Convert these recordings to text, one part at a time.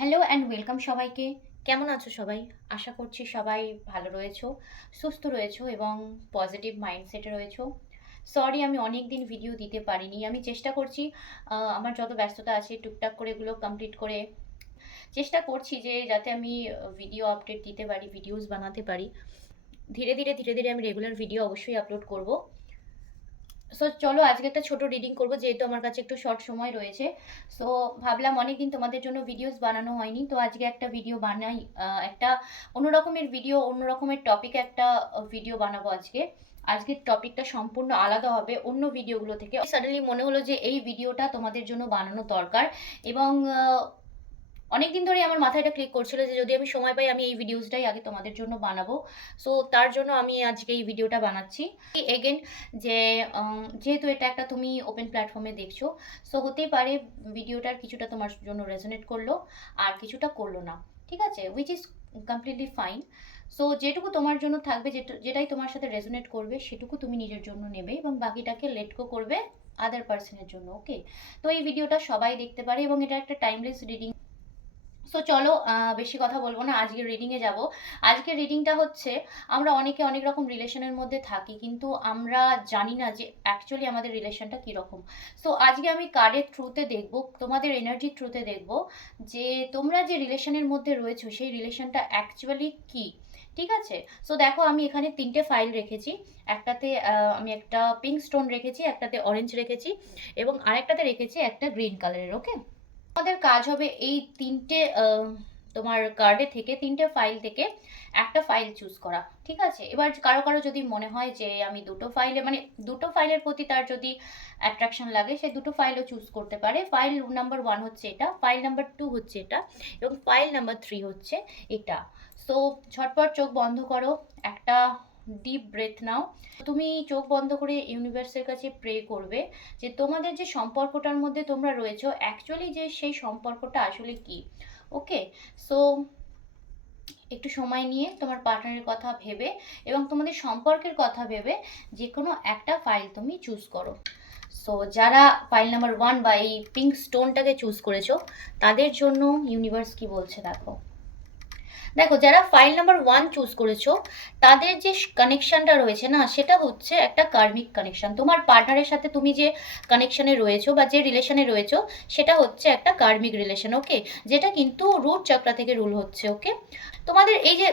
Hello and welcome সবাইকে। কেমন আছো সবাই? আশা করছি সবাই ভালো রয়েছো, সুস্থ রয়েছো এবং পজিটিভ মাইন্ডসেটে রয়েছো। সরি আমি অনেক দিন ভিডিও দিতে পারিনি। আমি চেষ্টা করছি আমার যত ব্যস্ততা আছে টুকটাক করে এগুলো কমপ্লিট করে চেষ্টা করছি যে যাতে আমি ভিডিও আপডেট দিতে পারি, ভিডিওস বানাতে পারি। ধীরে ধীরে আমি রেগুলার ভিডিও অবশ্যই আপলোড করব। সো চলো আজকে একটা ছোট রিডিং করব, যেহেতু আমার কাছে একটু শর্ট সময় রয়েছে। সো ভাবলাম অনেকদিন তোমাদের জন্য ভিডিওস বানানো হয়নি, তো আজকে একটা ভিডিও বানাই। একটা অন্য রকমের ভিডিও, অন্য রকমের টপিকে একটা ভিডিও বানাবো আজকে। আজকের টপিকটা সম্পূর্ণ আলাদা হবে অন্য ভিডিওগুলো থেকে। সাডেনলি মনে হলো যে এই ভিডিওটা তোমাদের জন্য বানানো দরকার এবং অনেকদিন ধরেই আমার মাথায় এটা ক্লিক করছিল যে যদি আমি সময় পাই আমি এই ভিডিওসটাই আগে তোমাদের জন্য বানাবো। সো তার জন্য আমি আজকে এই ভিডিওটা বানাচ্ছি এগেন। যে যেহেতু এটা একটা তুমি ওপেন প্ল্যাটফর্মে দেখছো, সো হতেই পারে ভিডিওটার কিছুটা তোমার জন্য রেজোনেট করলো আর কিছুটা করলো না। ঠিক আছে, which is completely fine. So যেটুকু তোমার জন্য থাকবে, যেটাই তোমার সাথে রেজোনেট করবে সেটুকু তুমি নিজের জন্য নেবে এবং বাকিটাকে লেট গো করবে আদার পার্সনের জন্য। ওকে, তো এই ভিডিওটা সবাই দেখতে পারে এবং এটা একটা টাইমলেস রিডিং। সো চলো বেশি কথা বলবো না, আজকের রিডিংয়ে যাব। আজকের রিডিংটা হচ্ছে, আমরা অনেকে অনেক রকম রিলেশনের মধ্যে থাকি কিন্তু আমরা জানি না যে অ্যাকচুয়ালি আমাদের রিলেশনটা কীরকম। সো আজকে আমি কার্ডের থ্রুতে দেখব, তোমাদের এনার্জির থ্রুতে দেখব যে তোমরা যে রিলেশনের মধ্যে রয়েছো সেই রিলেশনটা অ্যাকচুয়ালি কী। ঠিক আছে, সো দেখো আমি এখানে তিনটে ফাইল রেখেছি। একটাতে আমি একটা পিঙ্ক স্টোন রেখেছি, একটাতে অরেঞ্জ রেখেছি এবং আরেকটাতে রেখেছি একটা গ্রিন কালারের। ওকে, আমাদের কাজ হবে এই তিনটে তোমার কার্ডে থেকে, তিনটে ফাইল থেকে একটা ফাইল চুজ করা। ঠিক আছে, এবার কারো কারো যদি মনে হয় যে আমি দুটো ফাইলে, মানে দুটো ফাইলের প্রতি তার যদি অ্যাট্রাকশন লাগে, সে দুটো ফাইলও চুজ করতে পারে। ফাইল নাম্বার 1 হচ্ছে এটা, ফাইল নাম্বার 2 হচ্ছে এটা এবং ফাইল নাম্বার 3 হচ্ছে এটা। সো ঝটপট চোখ বন্ধ করো, একটা ডিপ ব্রেথ নাও। তুমি চোখ বন্ধ করে ইউনিভার্সের কাছে প্রে করবে যে তোমাদের যে সম্পর্কটার মধ্যে তোমরা রয়েছো অ্যাকচুয়ালি যে সেই সম্পর্কটা আসলে কি। ওকে, সো একটু সময় নিয়ে তোমার পার্টনারের কথা ভেবে এবং তোমাদের সম্পর্কের কথা ভেবে যে কোনো একটা ফাইল তুমি চুজ করো। সো যারা ফাইল নাম্বার 1 বা এই পিঙ্ক স্টোনটাকে চুজ করেছো তাদের জন্য ইউনিভার্স কি বলছে দেখো। দেখো, যারা ফাইল নাম্বার 1 চুজ করেছো তাদের যে কানেকশনটা রয়েছে না, সেটা হচ্ছে একটা কার্মিক কানেকশন। তোমার পার্টনারের সাথে তুমি যে কানেকশনে রয়েছো বা যে রিলেশনে রয়েছো সেটা হচ্ছে একটা কার্মিক রিলেশন। ওকে, যেটা কিন্তু রুট চক্রা থেকে রুল হচ্ছে। ওকে, তোমাদের এই যে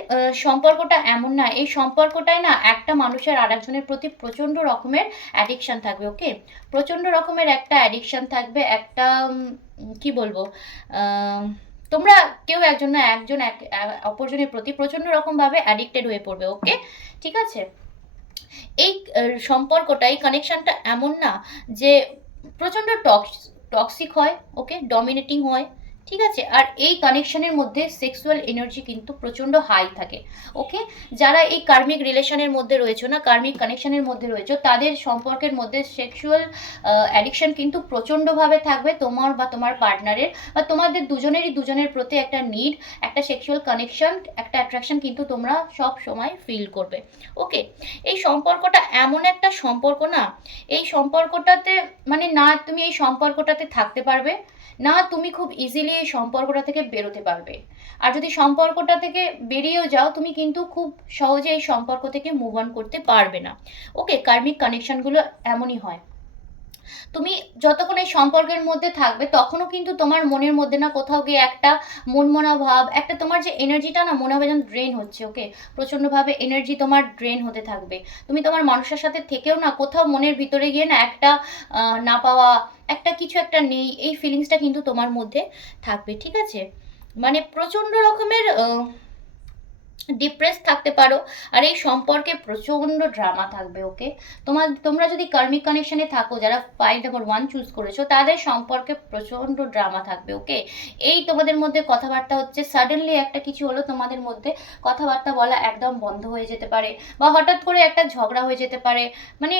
সম্পর্কটা এমন না, এই সম্পর্কটায় না একটা মানুষের আরেকজনের প্রতি প্রচণ্ড রকমের অ্যাডিকশান থাকবে। ওকে, প্রচণ্ড রকমের একটা অ্যাডিকশান থাকবে, একটা কি বলবো, তোমরা কেউ একজন না একজন অপরজনের প্রতি প্রচণ্ড রকমভাবে অ্যাডিক্টেড হয়ে পড়বে। ওকে, ঠিক আছে, এই সম্পর্কটা, এই কানেকশনটা এমন না যে প্রচণ্ড টক্সিক হয়, ওকে, ডমিনেটিং হয়। ঠিক আছে, আর এই কানেকশনের মধ্যে সেক্সুয়াল এনার্জি কিন্তু প্রচণ্ড হাই থাকে। ওকে, যারা এই কার্মিক রিলেশনের মধ্যে রয়েছে না, কার্মিক কানেকশনের মধ্যে রয়েছে, তাদের সম্পর্কের মধ্যে সেক্সুয়াল অ্যাডিকশন কিন্তু প্রচণ্ডভাবে থাকবে তোমার বা তোমার পার্টনারের, বা তোমাদের দুজনের প্রতি একটা নিড, একটা সেক্সুয়াল কানেকশন, একটা অ্যাট্রাকশন কিন্তু তোমরা সব সময় ফিল করবে। ওকে, এই সম্পর্কটা এমন একটা সম্পর্ক না, এই সম্পর্কটাতে মানে না তুমি এই সম্পর্কটাতে থাকতে পারবে, না তুমি খুব ইজিলি এই সম্পর্কটা থেকে বেরোতে পারবে। আর যদি সম্পর্কটা থেকে বেরিয়েও যাও তুমি কিন্তু খুব সহজে এই সম্পর্ক থেকে মুভ অন করতে পারবে না। ওকে, কার্মিক কানেকশনগুলো এমনই হয়। তুমি যতক্ষণ এই সম্পর্কের মধ্যে থাকবে তখনও কিন্তু তোমার মনের মধ্যে না কোথাও গিয়ে একটা মনমনা ভাব, একটা তোমার যে এনার্জিটা না মনে হবে যেন ড্রেন হচ্ছে। ওকে, প্রচণ্ডভাবে এনার্জি তোমার ড্রেন হতে থাকবে। তুমি তোমার মানুষের সাথে থেকেও না কোথাও মনের ভিতরে গিয়ে না একটা না পাওয়া, একটা কিছু একটা নেই, এই ফিলিংসটা কিন্তু তোমার মধ্যে থাকবে। ঠিক আছে, মানে প্রচণ্ড রকমের ডিপ্রেস থাকতে পারো আর এই সম্পর্কে প্রচণ্ড ড্রামা থাকবে। ওকে, তোমরা যদি কার্মিক কানেকশনে থাকো, যারা ফাইল নাম্বার 1 চুজ করেছো তাদের সম্পর্কে প্রচণ্ড ড্রামা থাকবে। ওকে, এই তোমাদের মধ্যে কথাবার্তা হচ্ছে, সাডেনলি একটা কিছু হলো তোমাদের মধ্যে, কথাবার্তা বলা একদম বন্ধ হয়ে যেতে পারে বা হঠাৎ করে একটা ঝগড়া হয়ে যেতে পারে, মানে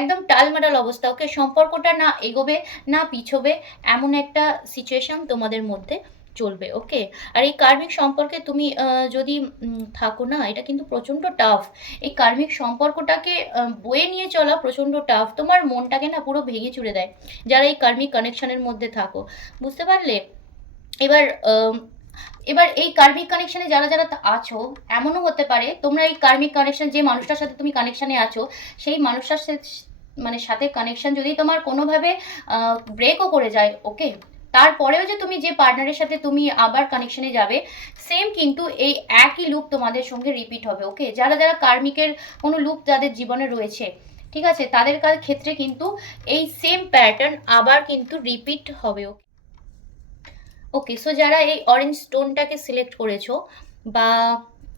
একদম টালমাটাল অবস্থা। ওকে, সম্পর্কটা না এগোবে না পিছোবে, এমন একটা সিচুয়েশন তোমাদের মধ্যে চলবে। ওকে, আর এই কার্মিক সম্পর্কে তুমি যদি থাকো না, এটা কিন্তু প্রচণ্ড টাফ। এই কার্মিক সম্পর্কটাকে বয়ে নিয়ে চলা প্রচণ্ড টাফ, তোমার মনটাকে না পুরো ভেঙে চুরে দেয় যারা এই কার্মিক কানেকশনের মধ্যে থাকো। বুঝতে পারলে? এবার এবার এই কার্মিক কানেকশনে যারা যারা আছো, এমনও হতে পারে তোমরা এই কার্মিক কানেকশন, যে মানুষটার সাথে তুমি কানেকশনে আছো, সেই মানুষটার সাথে মানে সাথে কানেকশন যদি তোমার কোনোভাবে ব্রেকও করে যায়, ওকে, তারপরেও যে তুমি যে পার্টনারের সাথে তুমি আবার কানেকশনে যাবে, সেম কিন্তু এই একই লুপ তোমাদের সঙ্গে রিপিট হবে, ওকে। যারা যারা কার্মিকের কোনো লুপ যাদের জীবনে রয়েছে, ঠিক আছে, তাদের ক্ষেত্রে কিন্তু এই সেম প্যাটার্ন আবার কিন্তু রিপিট হবে, ওকে। সো যারা এই অরেঞ্জ স্টোনটাকে সিলেক্ট করেছো বা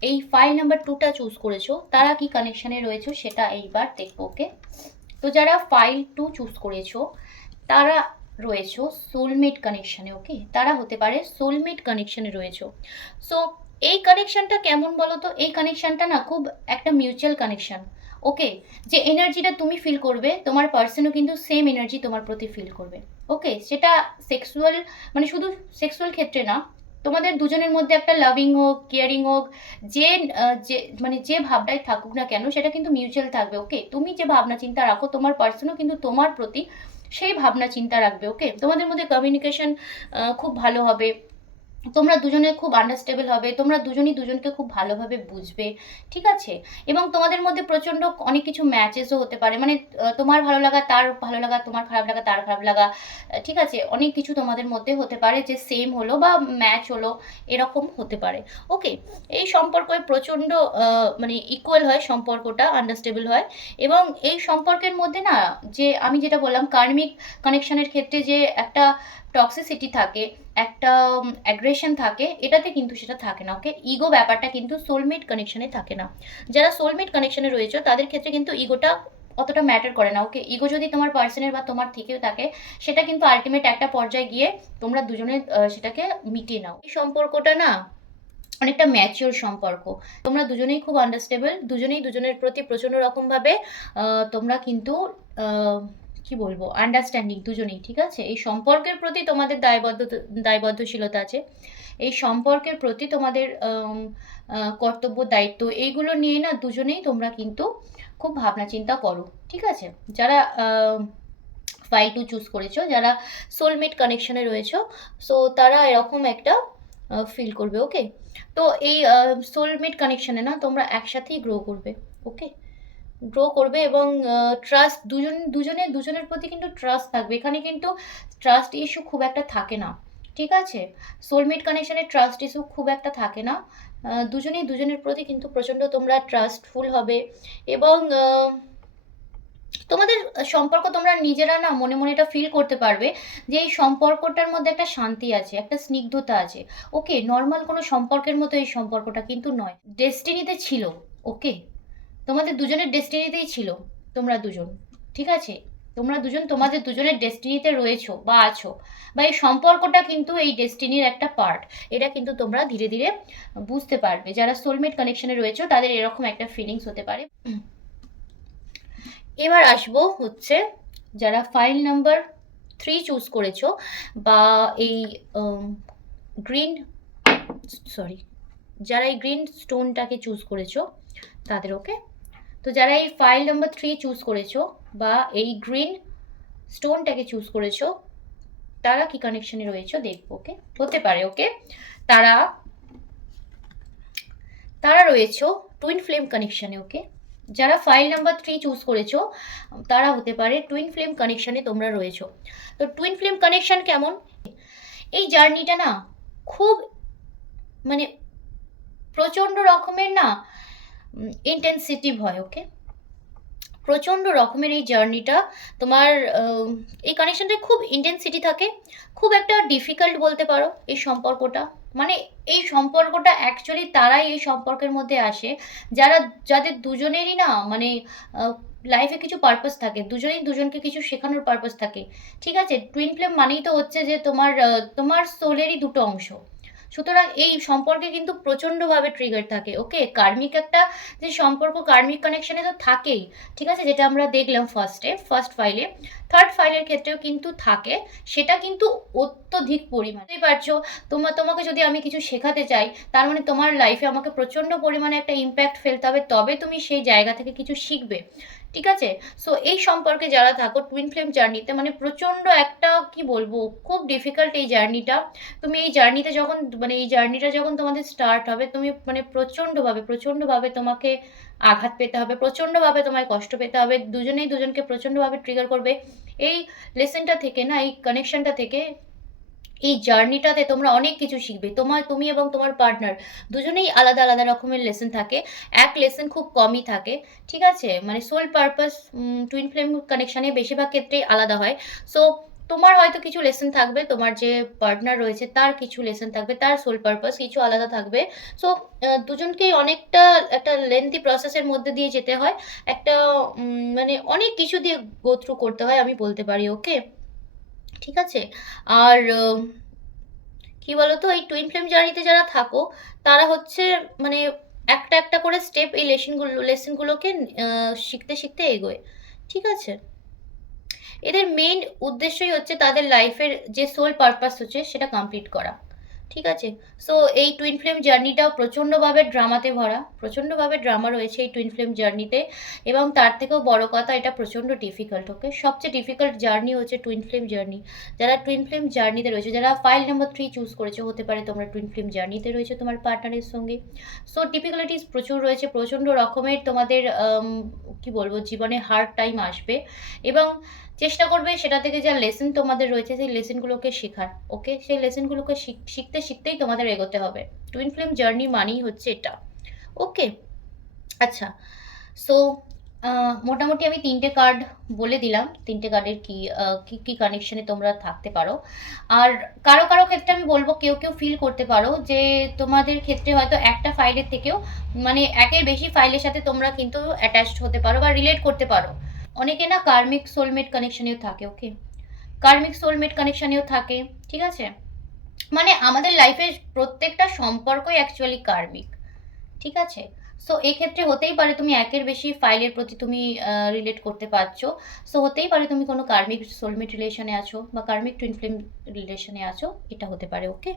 এই ফাইল নাম্বার 2টা চুজ করেছো, তারা কি কানেকশানে রয়েছো সেটা এইবার দেখবো, ওকে। তো যারা ফাইল 2 চুজ করেছো, তারা রয়েছো সোলমেট কানেকশানে, ওকে। তারা হতে পারে সোলমেট কানেকশানে রয়েছো। সো এই কানেকশানটা কেমন বলো তো? এই কানেকশানটা না খুব একটা মিউচুয়াল কানেকশান, ওকে। যে এনার্জিটা তুমি ফিল করবে, তোমার পার্সনও কিন্তু সেম এনার্জি তোমার প্রতি ফিল করবে, ওকে। সেটা সেক্সুয়াল, মানে শুধু সেক্সুয়াল ক্ষেত্রে না, তোমাদের দুজনের মধ্যে একটা লাভিং হোক, কেয়ারিং হোক, যে যে মানে যে ভাবটাই থাকুক না কেন, সেটা কিন্তু মিউচুয়াল থাকবে, ওকে। তুমি যে ভাবনা চিন্তা রাখো, তোমার পার্সনও কিন্তু তোমার প্রতি সেই ভাবনা চিন্তা রাখবে, ওকে। তোমাদের মধ্যে কমিউনিকেশন খুব ভালো হবে, তোমরা দুজনে খুব আন্ডারস্ট্যান্ডেবল হবে, তোমরা দুজনই দুজনকে খুব ভালোভাবে বুঝবে, ঠিক আছে। এবং তোমাদের মধ্যে প্রচণ্ড অনেক কিছু ম্যাচেসও হতে পারে, মানে তোমার ভালো লাগা তার ভালো লাগা, তোমার খারাপ লাগা তার খারাপ লাগা, ঠিক আছে, অনেক কিছু তোমাদের মধ্যে হতে পারে যে সেম হলো বা ম্যাচ হলো, এরকম হতে পারে, ওকে। এই সম্পর্কে প্রচণ্ড মানে ইকুয়াল হয়, সম্পর্কটা আন্ডারস্ট্যান্ডেবল হয়। এবং এই সম্পর্কের মধ্যে না, যে আমি যেটা বললাম কার্মিক কানেকশনের ক্ষেত্রে যে একটা টক্সিসিটি থাকে, একটা অ্যাগ্রেশন থাকে, এটাতে কিন্তু সেটা থাকে না, ওকে। ইগো ব্যাপারটা কিন্তু সোলমেট কানেকশনে থাকে না। যারা সোলমেট কানেকশনে রয়েছে তাদের ক্ষেত্রে কিন্তু ইগোটা অতটা ম্যাটার করে না, ওকে। ইগো যদি তোমার পার্সনের বা তোমার থেকেও থাকে, সেটা কিন্তু আলটিমেট একটা পর্যায়ে গিয়ে তোমরা দুজনে সেটাকে মিটিয়ে নাও। এই সম্পর্কটা না অনেকটা ম্যাচিওর সম্পর্ক, তোমরা দুজনেই খুব আন্ডারস্ট্যান্ডেবল, দুজনেই দুজনের প্রতি প্রচণ্ড রকমভাবে তোমরা কিন্তু কি বলবো, আন্ডারস্ট্যান্ডিং দুজনেই, ঠিক আছে। এই সম্পর্কের প্রতি তোমাদের দায়বদ্ধশীলতা আছে, এই সম্পর্কের প্রতি তোমাদের কর্তব্য দায়িত্ব, এইগুলো নিয়ে না দুজনেই তোমরা কিন্তু খুব ভাবনা চিন্তা করো, ঠিক আছে। যারা ফাইল 2 চুজ করেছো, যারা সোলমেট কানেকশনে রয়েছো, সো তারা এরকম একটা ফিল করবে, ওকে। তো এই সোলমেট কানেকশনে না তোমরা একসাথেই গ্রো করবে, ওকে। গ্রো করবে এবং ট্রাস্ট, দুজনে দুজনের প্রতি কিন্তু ট্রাস্ট থাকবে, এখানে কিন্তু ট্রাস্ট ইস্যু খুব একটা থাকে না, ঠিক আছে। সোলমেট কানেকশনে ট্রাস্ট ইস্যু খুব একটা থাকে না, দুজনেই দুজনের প্রতি কিন্তু প্রচণ্ড তোমরা ট্রাস্টফুল হবে। এবং তোমাদের সম্পর্ক তোমরা নিজেরা না মনে মনে এটা ফিল করতে পারবে যে এই সম্পর্কটার মধ্যে একটা শান্তি আছে, একটা স্নিগ্ধতা আছে, ওকে। নর্মাল কোনো সম্পর্কের মতো এই সম্পর্কটা কিন্তু নয়, ডেস্টিনিতে ছিল, ওকে। তোমাদের দুজনের ডেস্টিনিতেই ছিল, তোমরা দুজন, ঠিক আছে। তোমরা দুজন তোমাদের দুজনের ডেস্টিনিতে রয়েছো বা আছো, বা এই সম্পর্কটা কিন্তু এই ডেস্টিনির একটা পার্ট, এটা কিন্তু তোমরা ধীরে ধীরে বুঝতে পারবে। যারা সোলমেট কানেকশনে রয়েছো তাদের এরকম একটা ফিলিংস হতে পারে। এবার আসবো হচ্ছে যারা ফাইল নাম্বার 3 চুজ করেছো বা এই গ্রিন, সরি, যারা এই গ্রিন স্টোনটাকে চুজ করেছো তাদের, ওকে। তো যারা এই ফাইল নাম্বার 3 চুজ করেছো বা এই গ্রিন স্টোনটাকে চুজ করেছো, তারা কি কানেকশনে রয়েছো দেখবো, ওকে। হতে পারে, ওকে, তারা তারা রয়েছো টুইন ফ্লেম কানেকশনে, ওকে। যারা ফাইল নাম্বার 3 চুজ করেছো, তারা হতে পারে টুইন ফ্লেম কানেকশনে তোমরা রয়েছো। তো টুইন ফ্লেম কানেকশন কেমন? এই জার্নিটা না খুব মানে প্রচণ্ড রকমের না ইন্টেন্সিটিভ হয়, ওকে। প্রচণ্ড রকমের এই জার্নিটা তোমার এই কানেকশনটায় খুব ইন্টেন্সিটি থাকে, খুব একটা ডিফিকাল্ট বলতে পারো এই সম্পর্কটা। মানে এই সম্পর্কটা অ্যাকচুয়ালি তারাই এই সম্পর্কের মধ্যে আসে যাদের দুজনেরই না মানে লাইফে কিছু পারপাস থাকে, দুজনেই দুজনকে কিছু শেখানোর পারপাস থাকে, ঠিক আছে। টুইন ফ্লেম মানেই তো হচ্ছে যে তোমার সোলেরই দুটো অংশ, সুতরাং এই সম্পর্কে কিন্তু প্রচণ্ডভাবে ট্রিগার থাকে, ওকে। কার্মিক একটা যে সম্পর্ক, কার্মিক কানেকশনে তো থাকেই, ঠিক আছে, যেটা আমরা দেখলাম ফার্স্ট ফাইলে। থার্ড ফাইলের ক্ষেত্রেও কিন্তু থাকে, সেটা কিন্তু অত্যধিক পরিমাণে, বুঝতেই পারছো। তোমাকে যদি আমি কিছু শেখাতে চাই, তার মানে তোমার লাইফে আমাকে প্রচণ্ড পরিমাণে একটা ইম্প্যাক্ট ফেলতে হবে, তবে তুমি সেই জায়গা থেকে কিছু শিখবে, ঠিক আছে? সো এই সম্পর্কে যারা থাকো টুইন ফ্লেম জার্নিতে, মানে প্রচণ্ড একটা কি বলবো, খুব ডিফিকাল্ট এই জার্নিটা। তুমি এই জার্নিতে যখন মানে এই জার্নিটা যখন তোমাদের স্টার্ট হবে, তুমি মানে প্রচণ্ডভাবে তোমাকে আঘাত পেতে হবে, প্রচণ্ডভাবে তোমায় কষ্ট পেতে হবে। দুজনেই দুজনকে প্রচণ্ডভাবে ট্রিগার করবে। এই লেসনটা থেকে না, এই কানেকশনটা থেকে, এই জার্নিটাতে তোমরা অনেক কিছু শিখবে। তুমি এবং তোমার পার্টনার দুজনেই আলাদা আলাদা রকমের লেসন থাকে, এক লেসন খুব কমই থাকে। ঠিক আছে? মানে সোল পারপাস টুইন ফ্লেম কানেকশানে বেশিরভাগ ক্ষেত্রেই আলাদা হয়। সো তোমার হয়তো কিছু লেসন থাকবে, তোমার যে পার্টনার রয়েছে তার কিছু লেসন থাকবে, তার সোল পারপাস কিছু আলাদা থাকবে। সো দুজনকেই অনেকটা একটা লেন্থি প্রসেসের মধ্যে দিয়ে যেতে হয়, একটা মানে অনেক কিছু দিয়ে গো থ্রু করতে হয় আমি বলতে পারি। ওকে, ঠিক আছে? আর কি বলতো, এই টুইন ফ্লেম জার্নিতে যারা থাকো তারা হচ্ছে মানে একটা একটা করে স্টেপ এই লেসনগুলোকে শিখতে শিখতে এগোয়। ঠিক আছে? এদের মেইন উদ্দেশ্যই হচ্ছে তাদের লাইফের যে সোল পারপাস হচ্ছে সেটা কমপ্লিট করা। ঠিক আছে? সো এই টুইন ফ্লেম জার্নিটাও প্রচণ্ডভাবে ড্রামাতে ভরা, প্রচণ্ডভাবে ড্রামা রয়েছে এই টুইন ফ্লেম জার্নিতে। এবং তার থেকেও বড় কথা, এটা প্রচণ্ড ডিফিকাল্ট। ওকে, সবচেয়ে ডিফিকাল্ট জার্নি হচ্ছে টুইন ফ্লেম জার্নি। যারা টুইন ফ্লেম জার্নিতে রয়েছে, যারা ফাইল নাম্বার 3 চুজ করেছে, হতে পারে তোমরা টুইন ফ্লেম জার্নিতে রয়েছে তোমার পার্টনারের সঙ্গে। সো ডিফিকাল্টিস প্রচুর রয়েছে, প্রচণ্ড রকমের তোমাদের কি বলবো, জীবনে হার্ড টাইম আসবে। এবং চেষ্টা করবে সেটা থেকে যা লেসন তোমাদের রয়েছে সেই লেসনগুলোকে শেখার। ওকে, সেই লেসনগুলোকে শিখতে শিখতেই তোমাদের এগোতে হবে। টুইন ফ্লেম জার্নি মানেই হচ্ছে এটা। ওকে, আচ্ছা। সো মোটামুটি আমি 3টে কার্ড বলে দিলাম, 3টে কার্ডের কী কানেকশানে তোমরা থাকতে পারো। আর কারো কারো ক্ষেত্রে আমি বলবো, কেউ কেউ ফিল করতে পারো যে তোমাদের ক্ষেত্রে হয়তো একটা ফাইলের থেকেও মানে একের বেশি ফাইলের সাথে তোমরা কিন্তু অ্যাটাচড হতে পারো বা রিলেট করতে পারো। অনেকে না কার্মিক সোলমেট কানেকশানেও থাকে। ওকে, কার্মিক সোলমেট কানেকশানেও থাকে। ঠিক আছে? মানে আমাদের লাইফের প্রত্যেকটা সম্পর্কই অ্যাকচুয়ালি কার্মিক। ঠিক আছে? সো এক্ষেত্রে হতেই পারে তুমি একের বেশি ফাইলের প্রতি তুমি রিলেট করতে পারছো। সো হতেই পারে তুমি কোনো কার্মিক সোলমেট রিলেশনে আছো বা কার্মিক টুইন ফ্লেম রিলেশনে আছো, এটা হতে পারে। ওকে,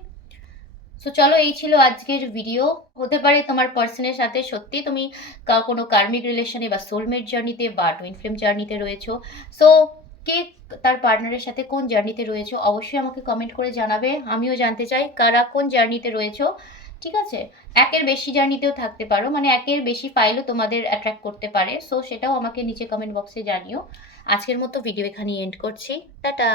সো চলো, এই ছিল আজকের ভিডিও। হতে পারে তোমার পার্সনের সাথে সত্যি তুমি কোনো কার্মিক রিলেশনে বা সোলমেট জার্নিতে বা টুইন ফ্লেম জার্নিতে রয়েছো। সো কে তার পার্টনারের সাথে কোন জার্নিতে রয়েছো অবশ্যই আমাকে কমেন্ট করে জানাবে। আমিও জানতে চাই কারা কোন জার্নিতে রয়েছো। ঠিক আছে? একের বেশি জার্নিতেও থাকতে পারো, মানে একের বেশি ফাইলও তোমাদের অ্যাট্রাক্ট করতে পারে। সো সেটাও আমাকে নিচে কমেন্ট বক্সে জানিও। আজকের মতো ভিডিও এখানেই এন্ড করছি। টাটা।